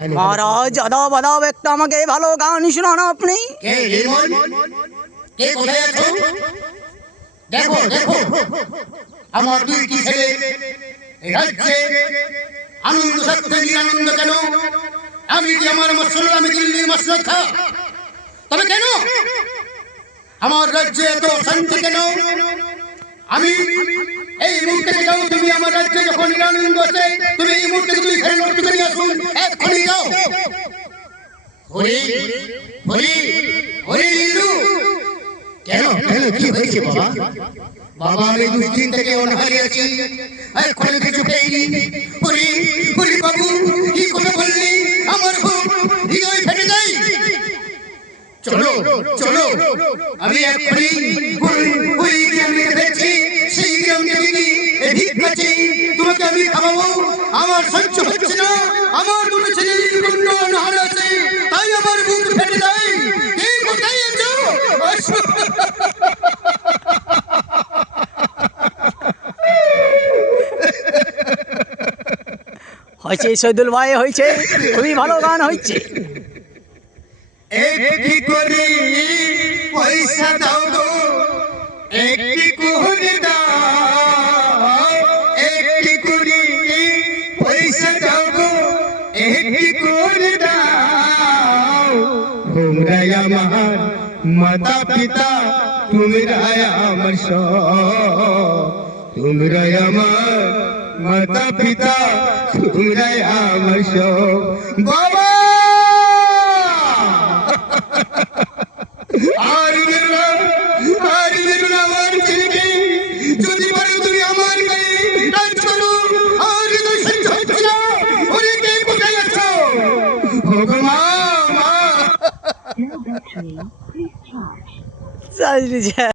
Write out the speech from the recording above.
মহারাজ আদাব আদাব, একটা আমাকে ভালো গান শোনান আপনি। কে রিমন? কে কোথায় আছো? দেখো দেখো, আমার দুইটি ছেলে এই রাজ্যে আনন্দ থাকতে নিরানন্দ কেন? আমি কি আমার মশলা, আমি দিল্লির মশলা খা, তবে কেন আমার রাজ্যে এত শান্তি কেন? আমি এই মুহূর্তে যাও, তুমি আমার রাজ্যে যখন নিরানন্দ আছে, তুমি এই মুহূর্তে তুমি ফেরে নষ্ট করে আসুন, এক্ষুনি যাও। হরি হরি হরি লিলু। কেন কেন কি হয়েছে বাবা? বাবা আমি 2 দিন থেকে অনাহারে আছি, এক্ষুনি কিছু খেইনি। হরি হরি বাবু, কি কথা বললি? আমার খুব হৃদয় ফেটে যায়। চলো চলো, আমি এক্ষুনি ওই গ্রামে ফেরছি, সেই গ্রাম থেকে এই ভিক্ষাচি তোমাকে আমি খাওয়াবো। আমার সহ্য হচ্ছে না, আমার দুটো ছেলে নির্বন্ধ অনাহার আছে, তাই আমার বুক ফেটে যায়। কে কোথায় আছো? হয়েছে শহীদুল ভাই, হয়েছে, খুবই ভালো গান হয়েছে। একটি করে পয়সা দাও গো, একটি করে দাও, একটি করে পয়সা দাও গো, একটি করে দাও। তোমরা আমার মাতা পিতা, তোমরা আমার সব, তোমরা আমার মাতা পিতা, তোমরা আমার সব। বাবা আর মেরুনা, আর মেরুনা আমার ছেলেকে, যদি পারো তুমি আমার গায়ে রাজ করো। আর হৃদয় সহ্য হচ্ছে না, ওরে কে কোথায় আছো? ভগবান মা। চালিয়ে